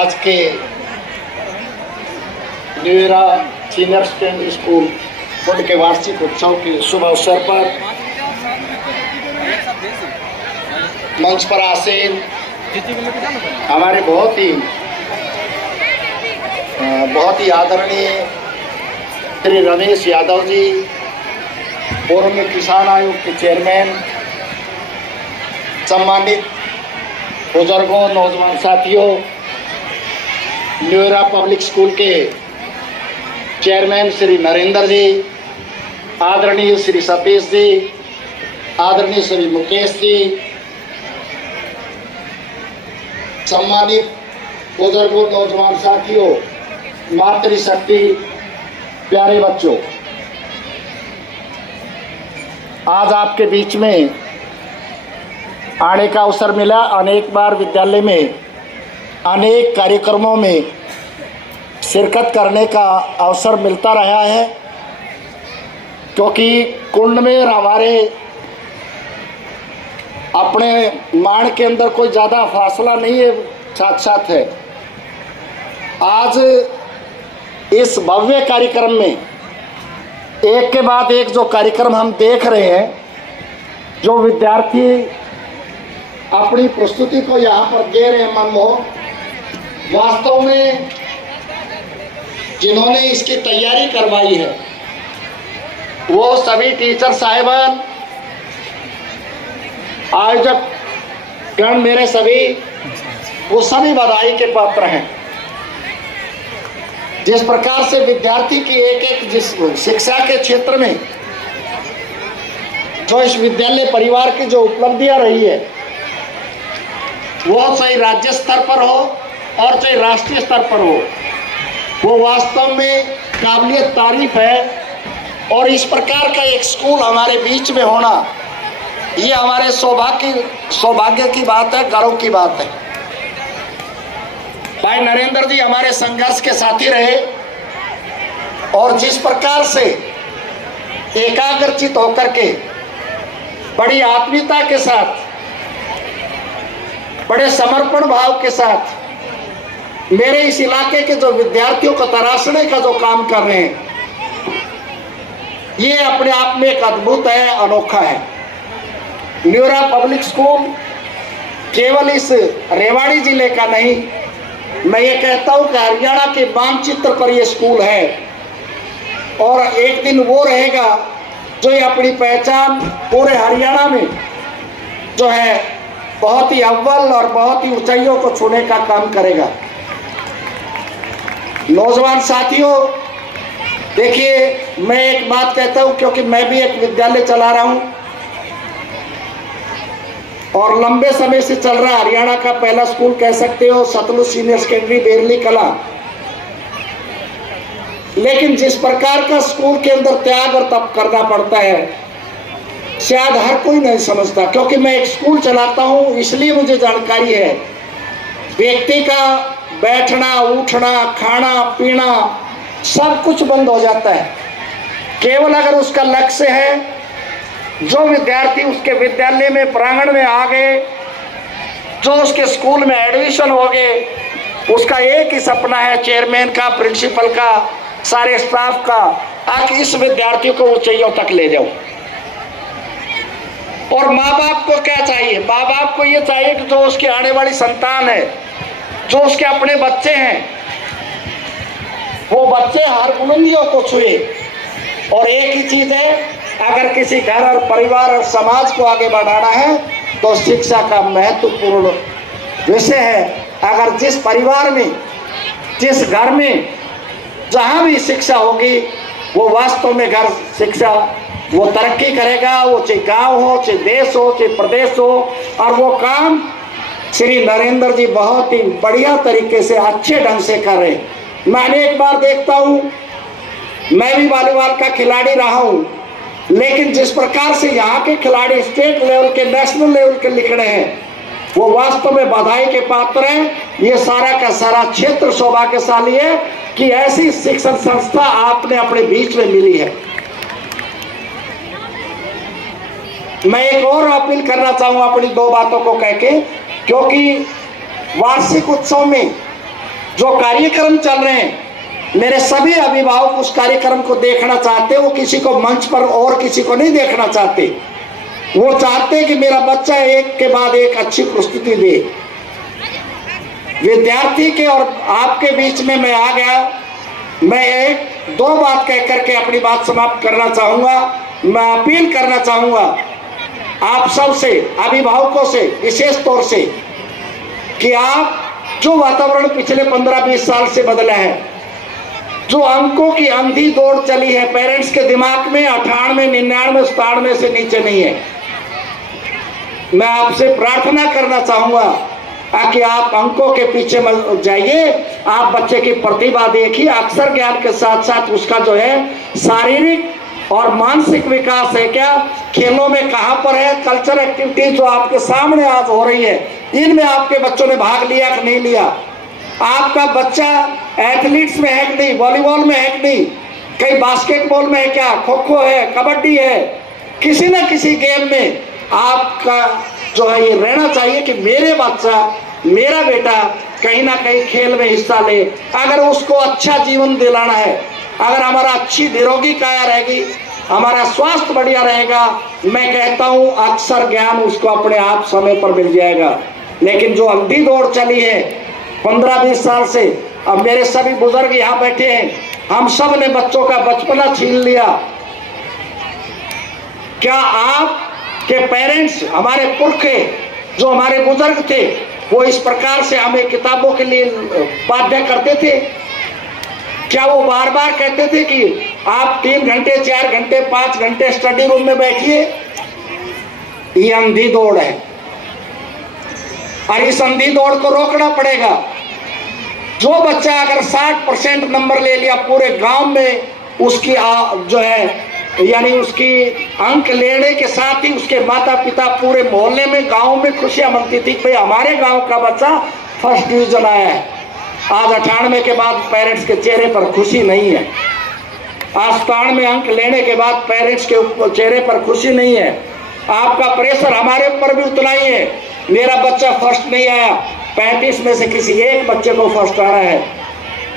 आज के new era senior secondary school board के वार्षिक उत्सव के शुभ अवसर पर मंच पर आसीन हमारे बहुत ही आदरणीय श्री रमेश यादव जी, पूर्व में किसान आयोग के चेयरमैन, सम्मानित बुजुर्गों, नौजवान साथियों, न्यू एरा पब्लिक स्कूल के चेयरमैन श्री नरेंद्र जी, आदरणीय श्री सतीश जी, आदरणीय श्री मुकेश जी, सम्मानित बुजुर्गों, नौजवान साथियों, मातृशक्ति, प्यारे बच्चों, आज आपके बीच में आने का अवसर मिला। अनेक बार विद्यालय में अनेक कार्यक्रमों में शिरकत करने का अवसर मिलता रहा है, क्योंकि कुंड में हमारे अपने मान के अंदर कोई ज़्यादा फासला नहीं है, साथ साथ है। आज इस भव्य कार्यक्रम में एक के बाद एक जो कार्यक्रम हम देख रहे हैं, जो विद्यार्थी अपनी प्रस्तुति को यहाँ पर दे रहे हैं मनमोहन, वास्तव में जिन्होंने इसकी तैयारी करवाई है वो सभी टीचर साहिबान, आयोजक गण, मेरे सभी वो सभी बधाई के पात्र हैं। जिस प्रकार से विद्यार्थी की एक जिस शिक्षा के क्षेत्र में जो इस विद्यालय परिवार की जो उपलब्धियां रही है, वो चाहे राज्य स्तर पर हो और चाहे राष्ट्रीय स्तर पर हो, वो वास्तव में काबिलियत तारीफ है। और इस प्रकार का एक स्कूल हमारे बीच में होना, ये हमारे सौभाग्य की बात है, गर्व की बात है। भाई नरेंद्र जी हमारे संघर्ष के साथी रहे और जिस प्रकार से एकाग्रचित होकर के बड़ी आत्मीयता के साथ, बड़े समर्पण भाव के साथ मेरे इस इलाके के जो विद्यार्थियों को तराशने का जो काम कर रहे हैं, ये अपने आप में एक अद्भुत है, अनोखा है। न्यू एरा पब्लिक स्कूल केवल इस रेवाड़ी जिले का नहीं, मैं ये कहता हूँ कि हरियाणा के मानचित्र पर ये स्कूल है और एक दिन वो रहेगा जो ये अपनी पहचान पूरे हरियाणा में जो है बहुत ही अव्वल और बहुत ही ऊंचाइयों को छूने का काम करेगा। नौजवान साथियों, देखिए मैं एक बात कहता हूँ, क्योंकि मैं भी एक विद्यालय चला रहा हूँ और लंबे समय से चल रहा हरियाणा का पहला स्कूल कह सकते हो, सतलुज सीनियर सेकेंडरी बेरली कला। लेकिन जिस प्रकार का स्कूल के अंदर त्याग और तप करना पड़ता है, शायद हर कोई नहीं समझता। क्योंकि मैं एक स्कूल चलाता हूं, इसलिए मुझे जानकारी है। व्यक्ति का बैठना, उठना, खाना पीना सब कुछ बंद हो जाता है। केवल अगर उसका लक्ष्य है, जो विद्यार्थी उसके विद्यालय में प्रांगण में आ गए, जो उसके स्कूल में एडमिशन हो गए, उसका एक ही सपना है, चेयरमैन का, प्रिंसिपल का, सारे स्टाफ का, आखिर इस विद्यार्थियों को ऊंचाइयों तक ले जाओ। और माँ बाप को क्या चाहिए? माँ बाप को ये चाहिए कि जो उसकी आने वाली संतान है, जो उसके अपने बच्चे हैं, वो बच्चे हर बुलंदियों को छुए। और एक ही चीज है, अगर किसी घर और परिवार और समाज को आगे बढ़ाना है तो शिक्षा का महत्वपूर्ण विषय है। अगर जिस परिवार में, जिस घर में जहाँ भी शिक्षा होगी, वो वास्तव में घर शिक्षा वो तरक्की करेगा। वो चाहे गांव हो, चाहे देश हो, चाहे प्रदेश हो। और वो काम श्री नरेंद्र जी बहुत ही बढ़िया तरीके से, अच्छे ढंग से कर रहे हैं। मैं अनेक बार देखता हूँ, मैं भी वॉलीबॉल का खिलाड़ी रहा हूँ, लेकिन जिस प्रकार से यहाँ के खिलाड़ी स्टेट लेवल के, नेशनल लेवल के लिख रहे हैं, वो वास्तव में बधाई के पात्र हैं। ये सारा का सारा क्षेत्र सौभाग्यशाली है कि ऐसी शिक्षण संस्था आपने अपने बीच में मिली है। मैं एक और अपील करना चाहूँगा अपनी दो बातों को कह के, क्योंकि वार्षिक उत्सव में जो कार्यक्रम चल रहे हैं, मेरे सभी अभिभावक उस कार्यक्रम को देखना चाहते हैं। वो किसी को मंच पर और किसी को नहीं देखना चाहते। वो चाहते हैं कि मेरा बच्चा एक के बाद एक अच्छी प्रस्तुति दे। विद्यार्थी के और आपके बीच में मैं आ गया। मैं एक दो बात कह करके अपनी बात समाप्त करना चाहूँगा। मैं अपील करना चाहूँगा आप सब से, अभिभावकों से विशेष तौर से, कि आप जो वातावरण पिछले 15-20 साल से बदला है, जो अंकों की अंधी दौड़ चली है पेरेंट्स के दिमाग में, 98, 99, 97 से नीचे नहीं है। मैं आपसे प्रार्थना करना चाहूँगा कि आप अंकों के पीछे मत जाइए। आप बच्चे की प्रतिभा देखिए। अक्षर ज्ञान के साथ साथ उसका जो है शारीरिक और मानसिक विकास है क्या, खेलों में कहाँ पर है, कल्चर एक्टिविटीज जो आपके सामने आज हो रही है, इनमें आपके बच्चों ने भाग लिया कि नहीं लिया। आपका बच्चा एथलीट्स में है कि नहीं, वॉलीबॉल में है कि नहीं, कहीं बास्केटबॉल में है क्या, खो खो है, कबड्डी है, किसी न किसी गेम में आपका जो है ये रहना चाहिए कि मेरे बच्चा, मेरा बेटा कहीं ना कहीं खेल में हिस्सा ले। अगर उसको अच्छा जीवन दिलाना है, अगर हमारा अच्छी निरोगी काया रहेगी, हमारा स्वास्थ्य बढ़िया रहेगा, मैं कहता हूँ अक्षर ज्ञान उसको अपने आप समय पर मिल जाएगा। लेकिन जो अंधी दौड़ चली है 15-20 साल से, अब मेरे सभी बुजुर्ग यहाँ बैठे हैं, हम सब ने बच्चों का बचपना छीन लिया। क्या आप के पेरेंट्स, हमारे पुरखे जो हमारे बुजुर्ग थे, वो इस प्रकार से हमें किताबों के लिए बाध्य करते थे? क्या वो बार बार कहते थे कि आप 3 घंटे, 4 घंटे, 5 घंटे स्टडी रूम में बैठिए? ये अंधी दौड़ है और इस अंधी दौड़ को रोकना पड़ेगा। जो बच्चा अगर 60% नंबर ले लिया पूरे गांव में, उसकी जो है यानी उसकी अंक लेने के साथ ही उसके माता पिता पूरे मोहल्ले में, गांव में खुशियां मनती थी, भाई हमारे गांव का बच्चा फर्स्ट डिवीजन आया है। आज 98 के बाद पेरेंट्स के चेहरे पर खुशी नहीं है। आज 97 अंक लेने के बाद पेरेंट्स के चेहरे पर खुशी नहीं है। आपका प्रेशर हमारे ऊपर भी उतना ही है। मेरा बच्चा फर्स्ट नहीं आया, 35 में से किसी एक बच्चे को फर्स्ट आ रहा है।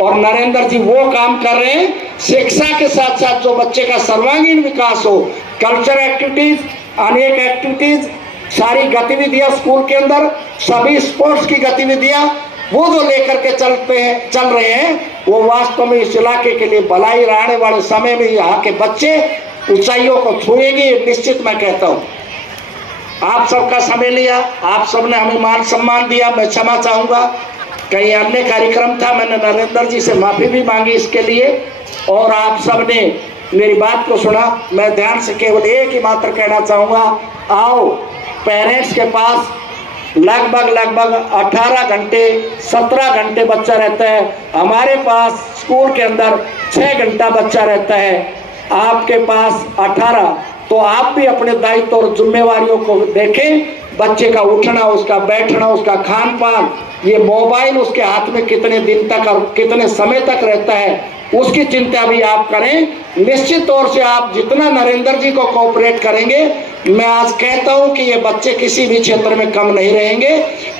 और नरेंद्र जी वो काम कर रहे हैं, शिक्षा के साथ साथ जो बच्चे का सर्वांगीण विकास हो, कल्चर एक्टिविटीज, अनेक एक्टिविटीज, सारी गतिविधियां स्कूल के अंदर, सभी स्पोर्ट्स की गतिविधियां, वो जो लेकर के चल रहे हैं, वो वास्तव में इस इलाके के लिए भलाई, आने वाले समय में यहाँ के बच्चे ऊंचाइयों को छुएंगे, निश्चित मैं कहता हूँ। आप सबका समय लिया, आप सबने हमें मान सम्मान दिया, मैं क्षमा चाहूँगा। कहीं अन्य कार्यक्रम था, मैंने नरेंद्र जी से माफ़ी भी मांगी इसके लिए, और आप सबने मेरी बात को सुना। मैं ध्यान से केवल एक ही मात्र कहना चाहूँगा, आओ, पेरेंट्स के पास लगभग 18 घंटे 17 घंटे बच्चा रहता है, हमारे पास स्कूल के अंदर 6 घंटा बच्चा रहता है, आपके पास 18। तो आप भी अपने दायित्व और जिम्मेवारियों को देखें। बच्चे का उठना, उसका बैठना, उसका खान पान, ये मोबाइल उसके हाथ में कितने दिन तक और कितने समय तक रहता है, उसकी चिंता भी आप करें। निश्चित तौर से आप जितना नरेंद्र जी को कोऑपरेट करेंगे, मैं आज कहता हूं कि ये बच्चे किसी भी क्षेत्र में कम नहीं रहेंगे।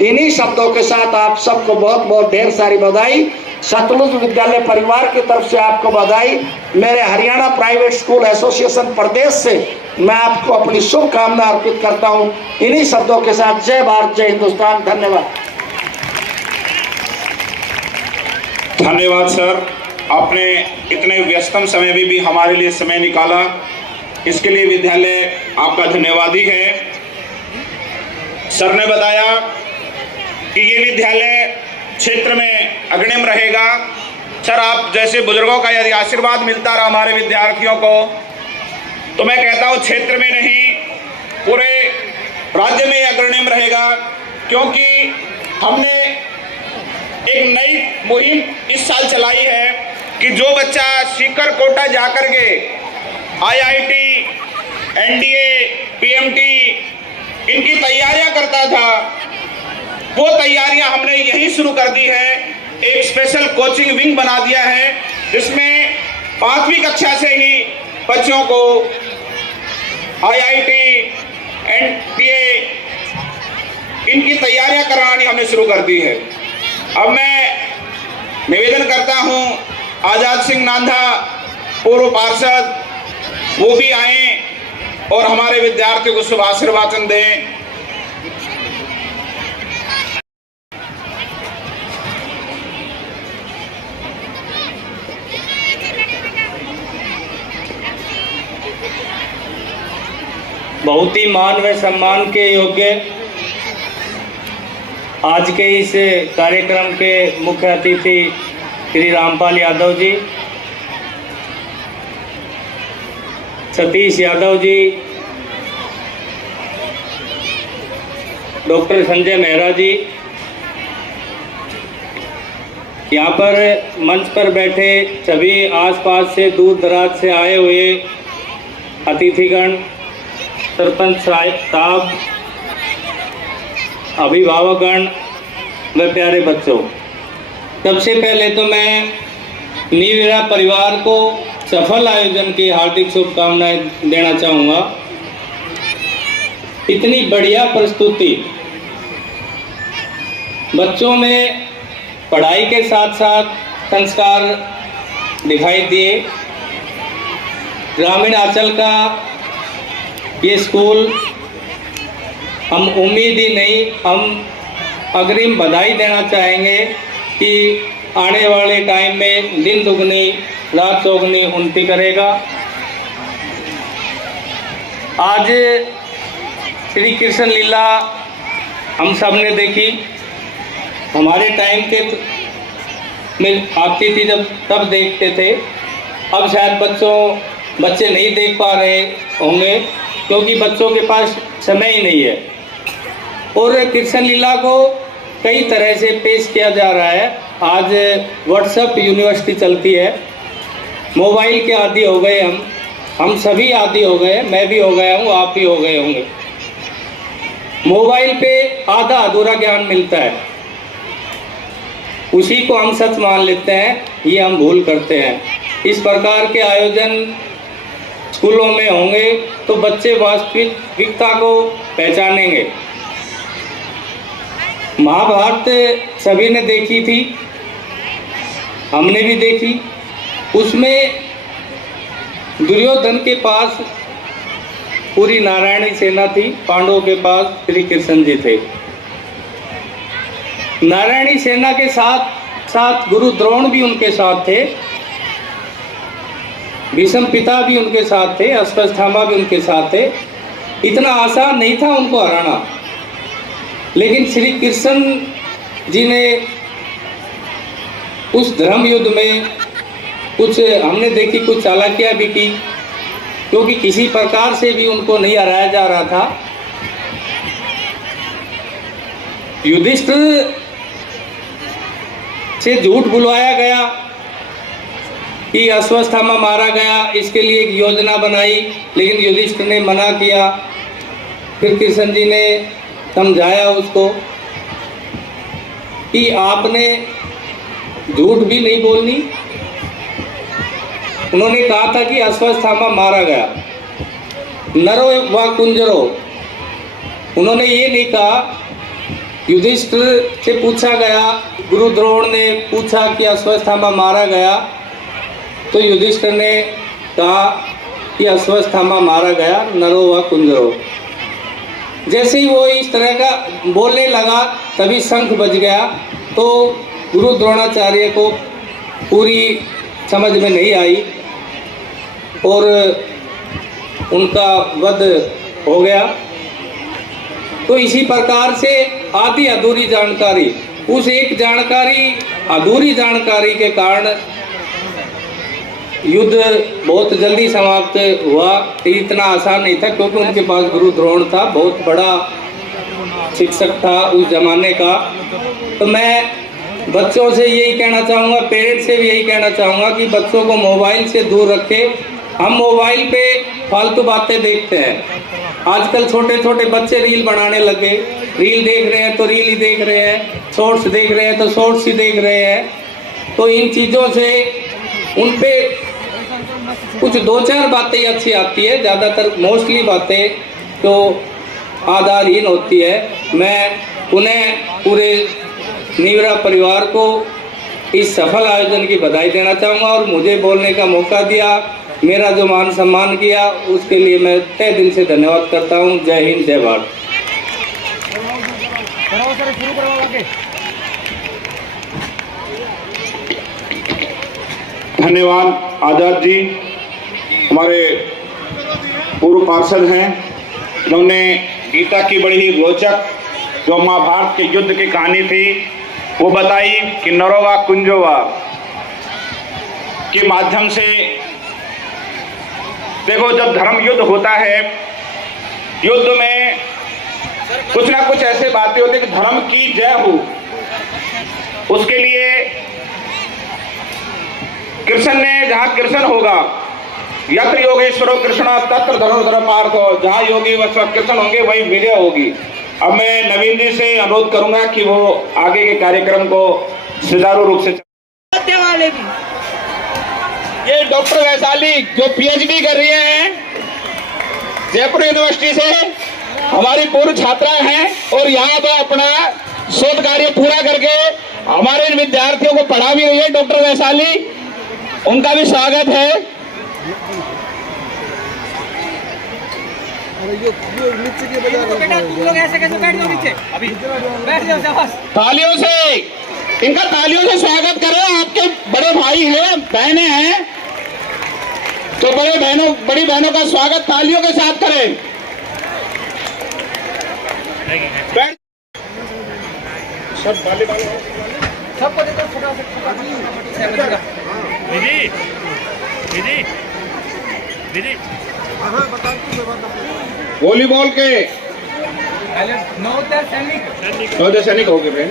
इन्हीं शब्दों के साथ आप सबको बहुत बहुत ढेर सारी बधाई। सतलुज विद्यालय परिवार की तरफ से आपको बधाई। मेरे हरियाणा प्राइवेट स्कूल एसोसिएशन प्रदेश से मैं आपको अपनी शुभकामना अर्पित करता हूं। इन्हीं शब्दों के साथ जय भारत, जय हिंदुस्तान। धन्यवाद। धन्यवाद सर, आपने इतने व्यस्तम समय में भी हमारे लिए समय निकाला, इसके लिए विद्यालय आपका धन्यवादी है। सर ने बताया कि ये विद्यालय क्षेत्र में अग्रणी रहेगा। सर, आप जैसे बुजुर्गों का यदि आशीर्वाद मिलता रहा हमारे विद्यार्थियों को, तो मैं कहता हूँ क्षेत्र में नहीं पूरे राज्य में अग्रणी रहेगा। क्योंकि हमने एक नई मुहिम इस साल चलाई है कि जो बच्चा सीकर कोटा जाकर के IIT, NDA, PMT इनकी तैयारियां करता था, वो तैयारियां हमने यहीं शुरू कर दी है। एक स्पेशल कोचिंग विंग बना दिया है, जिसमें 5वीं कक्षा से ही बच्चों को IIT, NDA इनकी तैयारियां करानी हमने शुरू कर दी है। अब मैं निवेदन करता हूं आजाद सिंह नांदा पूर्व पार्षद वो भी आए और हमारे विद्यार्थियों को शुभ आशीर्वाद दें। बहुत ही मान व सम्मान के योग्य आज के इस कार्यक्रम के मुख्य अतिथि श्री रामपाल यादव जी, सतीश यादव जी, डॉक्टर संजय मेहरा जी, यहाँ पर मंच पर बैठे सभी आसपास से दूर दराज से आए हुए अतिथिगण, सरपंच साहब, अभिभावकगण व प्यारे बच्चों, सबसे पहले तो मैं नीविरा परिवार को सफल आयोजन की हार्दिक शुभकामनाएं देना चाहूँगा। इतनी बढ़िया प्रस्तुति, बच्चों में पढ़ाई के साथ साथ संस्कार दिखाई दिए। ग्रामीण आंचल का ये स्कूल हम उम्मीद ही नहीं, हम अग्रिम बधाई देना चाहेंगे कि आने वाले टाइम में दिन दुगनी रात चौगुनी उन्नति करेगा। आज श्री कृष्ण लीला हम सब ने देखी, हमारे टाइम के में आती थी जब तब देखते थे। अब शायद बच्चे नहीं देख पा रहे होंगे क्योंकि बच्चों के पास समय ही नहीं है। और कृष्ण लीला को कई तरह से पेश किया जा रहा है। आज व्हाट्सएप यूनिवर्सिटी चलती है, मोबाइल के आदी हो गए हम सभी आदी हो गए, मैं भी हो गया हूँ, आप भी हो गए होंगे। मोबाइल पे आधा अधूरा ज्ञान मिलता है, उसी को हम सच मान लेते हैं, ये हम भूल करते हैं। इस प्रकार के आयोजन स्कूलों में होंगे तो बच्चे वास्तविकता को पहचानेंगे। महाभारत सभी ने देखी थी, हमने भी देखी। उसमें दुर्योधन के पास पूरी नारायणी सेना थी, पांडवों के पास श्री कृष्ण जी थे। नारायणी सेना के साथ साथ गुरु द्रोण भी उनके साथ थे, भीष्म पिता भी उनके साथ थे, अश्वत्थामा भी उनके साथ थे। इतना आसान नहीं था उनको हराना, लेकिन श्री कृष्ण जी ने उस धर्म युद्ध में कुछ हमने देखी, कुछ चालाकियां भी की, क्योंकि किसी प्रकार से भी उनको नहीं हराया जा रहा था। युधिष्ठिर से झूठ बुलवाया गया कि अश्वत्थामा मारा गया, इसके लिए एक योजना बनाई, लेकिन युधिष्ठिर ने मना किया। फिर कृष्ण जी ने समझाया उसको कि आपने झूठ भी नहीं बोलनी। उन्होंने कहा था कि अश्वत्थामा मारा गया, नरो व कुंजरो। उन्होंने ये नहीं कहा। युधिष्ठिर से पूछा गया, गुरु द्रोण ने पूछा कि अश्वत्थामा मारा गया, तो युधिष्ठिर ने कहा कि अश्वत्थामा मारा गया, नरो व कुंजरो। जैसे ही वो इस तरह का बोलने लगा तभी शंख बज गया। तो गुरु द्रोणाचार्य को पूरी समझ में नहीं आई और उनका वध हो गया। तो इसी प्रकार से आधी अधूरी जानकारी, उस एक जानकारी अधूरी जानकारी के कारण युद्ध बहुत जल्दी समाप्त हुआ। इतना आसान नहीं था क्योंकि उनके पास गुरु द्रोण था, बहुत बड़ा शिक्षक था उस जमाने का। तो मैं बच्चों से यही कहना चाहूँगा, पेरेंट्स से भी यही कहना चाहूँगा कि बच्चों को मोबाइल से दूर रखें। हम मोबाइल पे फालतू बातें देखते हैं। आजकल छोटे छोटे बच्चे रील बनाने लगे, रील देख रहे हैं तो रील ही देख रहे हैं, शॉर्ट्स देख रहे हैं तो शॉर्ट्स ही देख रहे हैं। तो इन चीज़ों से उन पे कुछ दो चार बातें अच्छी आती है, ज़्यादातर मोस्टली बातें तो आधारहीन होती है। मैं उन्हें पूरे नीवरा परिवार को इस सफल आयोजन की बधाई देना चाहूँगा और मुझे बोलने का मौका दिया, मेरा जो मान सम्मान किया, उसके लिए मैं तहे दिल से धन्यवाद करता हूँ। जय हिंद, जय भारत। धन्यवाद आजाद जी, हमारे पूर्व पार्षद हैं, जिन्होंने गीता की बड़ी ही रोचक जो महाभारत के युद्ध की कहानी थी वो बताई कि नरोवा कुंजोवा के माध्यम से। देखो, जब धर्म युद्ध होता है, युद्ध में कुछ ना कुछ ऐसे बातें होती है कि धर्म की जय हो। उसके लिए कृष्ण ने, जहां कृष्ण होगा, यत्र योगेश्वरो कृष्ण तत्र धनुर्धर पार्थो, जहां योगी वह कृष्ण होंगे वही विजय होगी। अब मैं नवीन जी से अनुरोध करूंगा कि वो आगे के कार्यक्रम को सुचारू रूप से। ये डॉक्टर वैशाली जो पीएचडी कर रही हैं जयपुर यूनिवर्सिटी से, हमारी पूर्व छात्राएं हैं और यहाँ पर अपना शोध कार्य पूरा करके हमारे विद्यार्थियों को पढ़ा भी रही है। डॉक्टर वैशाली, उनका भी स्वागत है। तालियों से इनका तालियों से स्वागत करें। आपके बड़े भाई हैं, बहनें हैं, तो बड़ी बहनों का स्वागत तालियों के साथ करें। सब सबको वॉलीबॉल के नवोदय सैनिक हो गए बहन,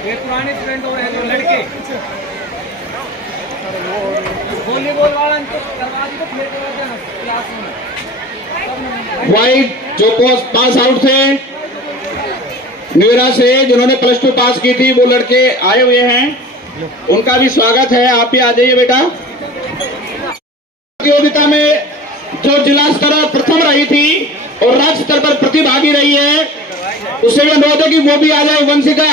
ये पुराने स्टूडेंट हो रहे हैं जो लड़के वॉलीबॉल वाला करवा दी तो फिर क्लास में वाइट जो पास आउट थे न्यूरा से, जिन्होंने +2 पास की थी, वो लड़के आए हुए हैं, उनका भी स्वागत है। आप भी आ जाइए बेटा। प्रतियोगिता में जो जिला स्तर पर प्रथम रही थी और राज्य स्तर पर प्रतिभागी रही है, उससे भी अनुरोध है कि वो भी आ जाए। वंशिका